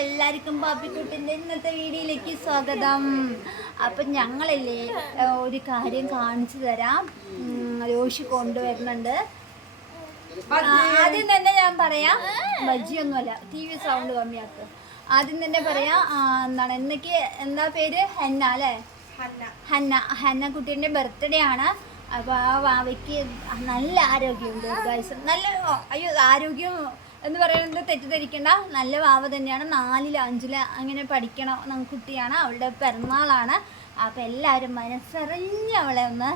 എല്ലാവർക്കും പാപ്പിക്കുട്ടിന്റെ ഇന്നത്തെ വീഡിയോയിലേക്ക് സ്വാഗതം. അപ്പം ഞങ്ങളല്ലേ ഒരു കാര്യം കാണിച്ചു തരാം. രോഷി കൊണ്ടുവരുന്നുണ്ട്. ആദ്യം തന്നെ ഞാൻ പറയാം ബജ്ജിയൊന്നുമല്ല ടി വി സൗണ്ട് കമ്മിയാക്ക്. ആദ്യം തന്നെ പറയാം എന്താണ് എന്നൊക്കെ എന്താ പേര്? ഹെന്ന അല്ലേ? ഹന്ന. ഹന്ന കുട്ടീന്റെ ബർത്ത്ഡേ ആണ്. അപ്പോൾ ആ വാവയ്ക്ക് നല്ല ആരോഗ്യമുണ്ട് നല്ല അയ്യോ ആരോഗ്യം എന്ന് പറയുന്നത് തെറ്റിദ്ധരിക്കേണ്ട. നല്ല വാവ തന്നെയാണ്. നാലിൽ അഞ്ചിൽ അങ്ങനെ പഠിക്കണം കുട്ടിയാണ് അവളുടെ പിറന്നാളാണ്. അപ്പോൾ എല്ലാവരും മനസ്സറിഞ്ഞ് അവളെ ഒന്ന്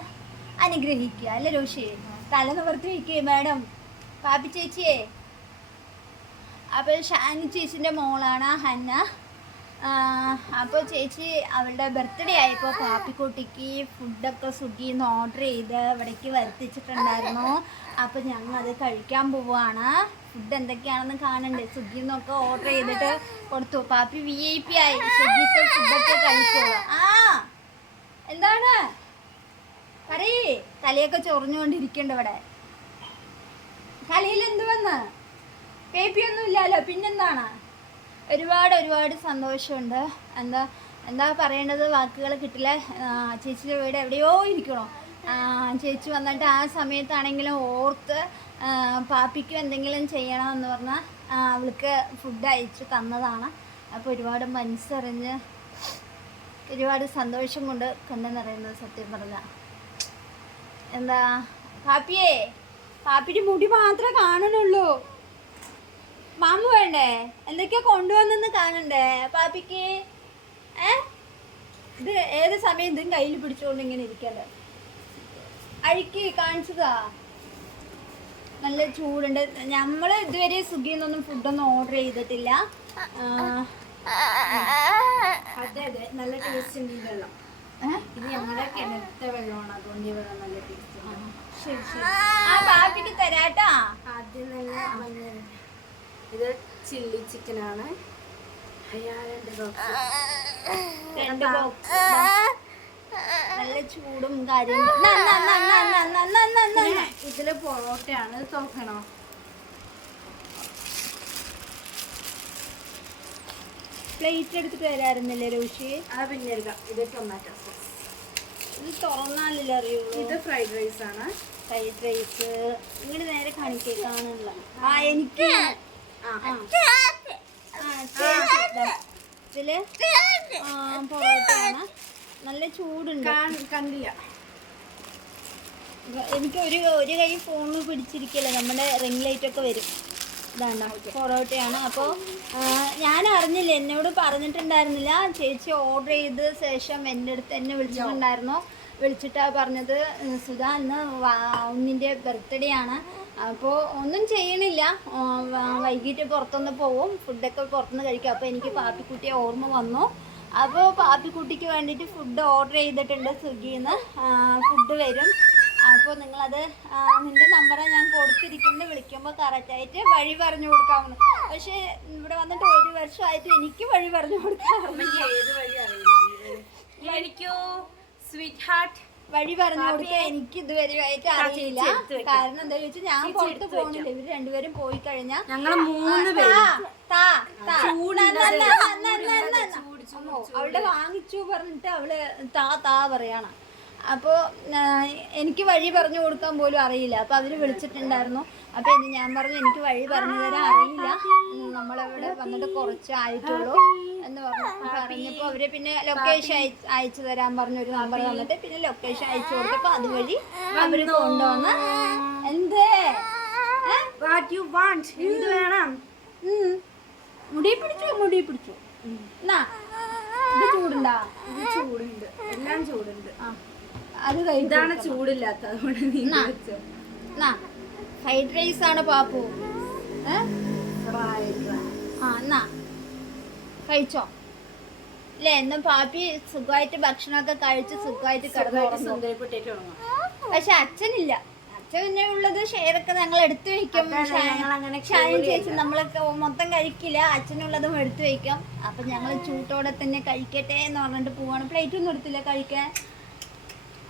അനുഗ്രഹിക്കുക. അല്ലേ രോഷി? തല നിവർത്തി വയ്ക്കുക മാഡം. പാപ്പി ചേച്ചിയേ. അപ്പോൾ ഷാനി ചേച്ചിന്റെ മോളാണ് ഹന്ന. അപ്പോൾ ചേച്ചി അവളുടെ ബർത്ത്ഡേ ആയപ്പോൾ കാപ്പിക്കുട്ടിക്ക് ഫുഡൊക്കെ സ്വിഗ്ഗിന്ന് ഓർഡർ ചെയ്ത് ഇവിടേക്ക് വരുത്തിച്ചിട്ടുണ്ടായിരുന്നു. അപ്പോൾ ഞങ്ങൾ അത് കഴിക്കാൻ പോവുകയാണ് ഫുഡ് എന്തൊക്കെയാണെന്ന് കാണണ്ടേ? സ്വിഗ്ഗിയിൽ നിന്നൊക്കെ ഓർഡർ ചെയ്തിട്ട് കൊടുത്തു. പാപ്പി വി ഐ പി ആയി. സ്വിഗ്ഗിക്ക് ഫുഡൊക്കെ കഴിച്ചോളൂ ആ എന്താണ്? പറയേ. തലയൊക്കെ ചൊറിഞ്ഞുകൊണ്ടിരിക്കണ്ട ഇവിടെ. തലയിൽ എന്ത് വന്ന്? പേപ്പിയൊന്നും ഇല്ലല്ലോ പിന്നെന്താണ്? ഒരുപാട് ഒരുപാട് സന്തോഷമുണ്ട്. എന്താ എന്താ പറയേണ്ടത്? വാക്കുകൾ കിട്ടില്ല. ചേച്ചിയുടെ വീട് എവിടെയോ ഇരിക്കണോ. ചേച്ചി വന്നിട്ട് ആ സമയത്താണെങ്കിലും ഓർത്ത് പാപ്പിക്കും എന്തെങ്കിലും ചെയ്യണമെന്ന് പറഞ്ഞാൽ അവൾക്ക് ഫുഡ് അയച്ച് തന്നതാണ്. അപ്പോൾ ഒരുപാട് മനസ്സറിഞ്ഞ് ഒരുപാട് സന്തോഷം കൊണ്ട് കണ്ടു നിറയുന്നത് സത്യം പറഞ്ഞ. എന്താ പാപ്പിയേ പാപ്പിയുടെ മുടി മാത്രമേ കാണുന്നുള്ളൂ. മാമു വേണ്ടേ? എന്തൊക്കെയാ കൊണ്ടുവന്നെന്ന് കാണണ്ടേ? പാപ്പിക്ക്? ഏ? ഇത് ഏത് സമയം ഇതും കയ്യിൽ പിടിച്ചുകൊണ്ട് ഇങ്ങനെ ഇരിക്കല്ലേ? അഴുക്കി കാണിച്ചതാ. നല്ല ചൂടുണ്ട്. നമ്മൾ ഇതുവരെ സ്വിഗ്ഗിയിൽ നിന്നൊന്നും ഫുഡൊന്നും ഓർഡർ ചെയ്തിട്ടില്ല. അതെ അതെ. നല്ല ടേസ്റ്റ് ഉണ്ട് വെള്ളം. ഇത് ഞങ്ങളുടെ കിണറ്റ വെള്ളമാണ്. അതുകൊണ്ട് ഈ വെള്ളം നല്ല ടേസ്റ്റ് ശരി ശരി. ആ പാപ്പിക്ക് തരാട്ടാ. ആദ്യം നല്ല ഇത് ചില്ലി ചിക്കനാണ്. രണ്ട് ബോക്സ് നല്ല ചൂടും കാര്യം ഇതിൽ പൊറോട്ടയാണ് തോക്കണോ പ്ലേറ്റ് എടുത്തിട്ട് വരാറുന്നില്ലേ രോഷി? ആ പിന്നെ ഇത് ടൊമാറ്റോ സോസ് ഇത് തുറന്നാലല്ലേ അറിയുള്ളൂ. ഇത് ഫ്രൈഡ് റൈസ് ആണ്. ഫ്രൈഡ് റൈസ് ഇങ്ങനെ നേരെ കാണിക്കാനുള്ള ആ എനിക്ക് ഇതിൽ ആ, പൊറോട്ടയാണ് നല്ല ചൂടുണ്ട് കണ്ടില്ല. എനിക്ക് ഒരു ഒരു കൈ ഫോണിൽ പിടിച്ചിരിക്കില്ല? നമ്മുടെ റിംഗ് ലൈറ്റ് ഒക്കെ വരും. ഇതാണ് പൊറോട്ടയാണ്. അപ്പോൾ ഞാൻ അറിഞ്ഞില്ല എന്നോട് പറഞ്ഞിട്ടുണ്ടായിരുന്നില്ല. ചേച്ചി ഓർഡർ ചെയ്ത ശേഷം എന്റെ അടുത്ത് എന്നെ വിളിച്ചിട്ടുണ്ടായിരുന്നു. വിളിച്ചിട്ടാണ് പറഞ്ഞത് സുധ ഇന്ന് ഉണ്ണിന്റെ ബർത്ത്ഡേ ആണ്. അപ്പോൾ ഒന്നും ചെയ്യണില്ല. വൈകിട്ട് പുറത്തുനിന്ന് പോവും. ഫുഡൊക്കെ പുറത്തുനിന്ന് കഴിക്കും. അപ്പോൾ എനിക്ക് പാപ്പിക്കുട്ടിയെ ഓർമ്മ വന്നു. അപ്പോൾ പാപ്പിക്കുട്ടിക്ക് വേണ്ടിയിട്ട് ഫുഡ് ഓർഡർ ചെയ്തിട്ടുണ്ട് സ്വിഗ്ഗിയിൽ നിന്ന് ഫുഡ് വരും. അപ്പോൾ നിങ്ങളത് നിന്റെ നിന്റെ നമ്പറാണ് ഞാൻ കൊടുത്തിരിക്കുന്നത് വിളിക്കുമ്പോൾ കറക്റ്റായിട്ട് വഴി പറഞ്ഞു കൊടുക്കാവുന്നു. പക്ഷേ ഇവിടെ വന്നിട്ട് ഒരു വർഷമായിട്ട് എനിക്ക് വഴി പറഞ്ഞു എനിക്ക് ഏത് വഴി അറിയില്ല? എനിക്കോ? സ്വീറ്റ് ഹാർട്ട് വഴി പറഞ്ഞു കൊടുക്കാൻ എനിക്ക് ഇതുവരെ ആയിട്ട് അറിയില്ല. കാരണം എന്താ വെച്ചാൽ ഞാൻ പുറത്ത് പോകണില്ല ഇവർ രണ്ടുപേരും പോയി കഴിഞ്ഞാൽ ഞങ്ങൾ മൂന്ന് പേര്. അവളുടെ വാങ്ങിച്ചു പറഞ്ഞിട്ട് അവൾ താ താ പറയാണ്. അപ്പോൾ എനിക്ക് വഴി പറഞ്ഞു കൊടുക്കാൻ പോലും അറിയില്ല. അപ്പോൾ അവർ വിളിച്ചിട്ടുണ്ടായിരുന്നു. അപ്പോൾ ഇനി ഞാൻ പറഞ്ഞു എനിക്ക് വഴി പറഞ്ഞു തരാൻ അറിയില്ല. നമ്മളവിടെ നമ്മളിവിടെ വന്നിട്ട് കുറച്ച് ആയിട്ടുള്ളൂ. എന്ന് പറഞ്ഞു പറഞ്ഞപ്പോൾ അവർ പിന്നെ ലൊക്കേഷൻ അയച്ച് തരാൻ പറഞ്ഞ ഒരു നമ്പർ തന്നിട്ട് പിന്നെ ലൊക്കേഷൻ അയച്ചു കൊടുത്തപ്പോൾ അതുവഴി അവർ കൊണ്ടുവന്ന് എന്തേ? വാട്ട് യു വാണ്ട് എന്ത് വേണം? മുടി പിടിച്ചു മുടി പിടിച്ചു? എന്നാ? ഇത് ചൂടുണ്ടാ? ഇത് ചൂടുണ്ട്. എല്ലാം ചൂടുണ്ട്. ആ. അത് ഇതാണ് ചൂടില്ലാത്ത അതുകൊണ്ട് നീ. ഫ്രൈഡ് റൈസ് ആണ് പാപ്പു. ഏ? ആ എന്നാ? കഴിച്ചോ? ഇല്ലേ എന്നും പാപ്പി സുഖമായിട്ട് ഭക്ഷണമൊക്കെ കഴിച്ച് സുഖമായിട്ട് കിടന്നു പക്ഷെ അച്ഛനില്ല. അച്ഛൻ പിന്നെ ഉള്ളത് ഷെയറൊക്കെ ഞങ്ങൾ എടുത്തു വെക്കും ഷാനി ചേച്ചി നമ്മളൊക്കെ മൊത്തം കഴിക്കില്ല. അച്ഛനുള്ളതും എടുത്തു വെക്കും അപ്പൊ ഞങ്ങൾ ചൂട്ടോടെ തന്നെ കഴിക്കട്ടെ എന്ന് പറഞ്ഞിട്ട് പോവാണ്. പ്ലേറ്റ് ഒന്നും എടുത്തില്ല കഴിക്കാൻ.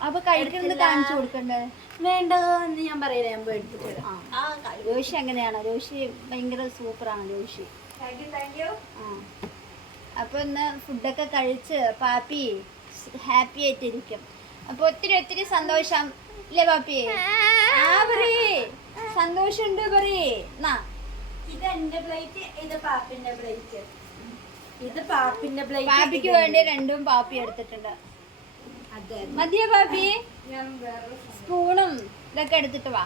അപ്പൊ കഴിക്കുന്നത് കാണിച്ചു കൊടുക്കണ്ടേ? വേണ്ട എന്ന് ഞാൻ പറയില്ല. ഞാൻ പോയി എടുത്തിട്ട്. ആ രോഷി അങ്ങനെയാണ് രോഷി ഭയങ്കര സൂപ്പറാണ് Roshi. Thank you thank you അപ്പൊ ഇന്ന് ഫുഡൊക്കെ കഴിച്ച് പാപ്പി ഹാപ്പി ആയിട്ടിരിക്കും. അപ്പൊ ഒത്തിരി ഒത്തിരി സന്തോഷം. ഇല്ലേ പാപ്പി? ആ പറയേ. സന്തോഷമുണ്ട് പറയേ. എന്നാ ഇത് എന്റെ പ്ലേറ്റ് ഇത് പാപ്പിന്റെ പ്ലേറ്റ് ഇത് പാപ്പിന്റെ പ്ലേറ്റ് പാപ്പിക്ക് വേണ്ടി രണ്ടും പാപ്പി എടുത്തിട്ടുണ്ട്. മതിയോ പാപ്പി? സ്പൂണും ഇതൊക്കെ എടുത്തിട്ട് വാ.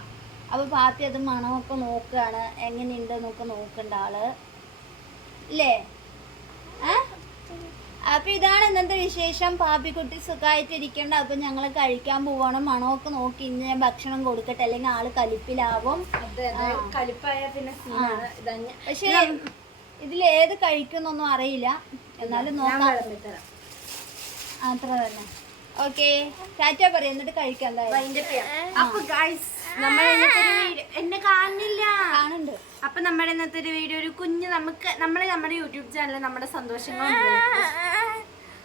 അപ്പൊ പാപ്പി അത് മണമൊക്കെ നോക്കുകയാണ്. എങ്ങനെയുണ്ട് എന്നൊക്കെ നോക്കണ്ട ആൾ. ഇല്ലേ? ഏ? അപ്പൊ ഇതാണ് ഇന്നത്തെ വിശേഷം. പാപ്പിക്കുട്ടി സുഖമായിട്ട് ഇരിക്കണ്ട അപ്പൊ ഞങ്ങൾ കഴിക്കാൻ പോവണം. മണമൊക്കെ നോക്കി ഇന്ന് ഞാൻ ഭക്ഷണം കൊടുക്കട്ടെ. അല്ലെങ്കിൽ ആൾ കലിപ്പിലാവും. കലിപ്പായ പിന്നെ പക്ഷെ ഇതിൽ ഏത് കഴിക്കുന്നൊന്നും അറിയില്ല. എന്നാലും നോക്കാം. അത്ര തന്നെ ഓക്കെ. ടാറ്റ പറയാം. എന്നിട്ട് കഴിക്കാം എന്തായാലും. അപ്പൊ ഗൈസ് നമ്മൾ ഇന്നത്തെ ഒരു വീഡിയോ എന്നെ കാണുന്നില്ല. കാണുന്നുണ്ട് അപ്പൊ നമ്മുടെ ഇന്നത്തെ ഒരു വീഡിയോ ഒരു കുഞ്ഞ് നമുക്ക് നമ്മൾ നമ്മുടെ യൂട്യൂബ് ചാനലിൽ നമ്മുടെ സന്തോഷങ്ങളും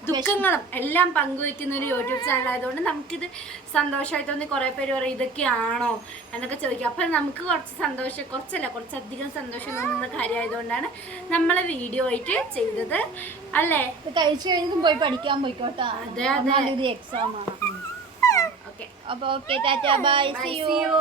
ദുഃഖങ്ങളും എല്ലാം പങ്കുവെക്കുന്ന ഒരു യൂട്യൂബ് ചാനൽ ആയതുകൊണ്ട് നമുക്കിത് സന്തോഷമായി തോന്നി കുറെ പേര് പറയും ഇതൊക്കെയാണോ? എന്നൊക്കെ ചോദിക്കും. അപ്പൊ നമുക്ക് കുറച്ച് സന്തോഷം കുറച്ചല്ല കുറച്ചധികം സന്തോഷം തോന്നുന്ന കാര്യമായതുകൊണ്ടാണ് നമ്മൾ വീഡിയോ ആയിട്ട് ചെയ്തത്. അല്ലേ? കഴിച്ചു കഴിഞ്ഞതും പോയി പഠിക്കാൻ പോയിക്കോട്ടെ. അതെ, അതെ. എക്സാം ആണ്. ഓക്കെ അപ്പൊ ഓക്കെ ടാറ്റ ബൈ സി യു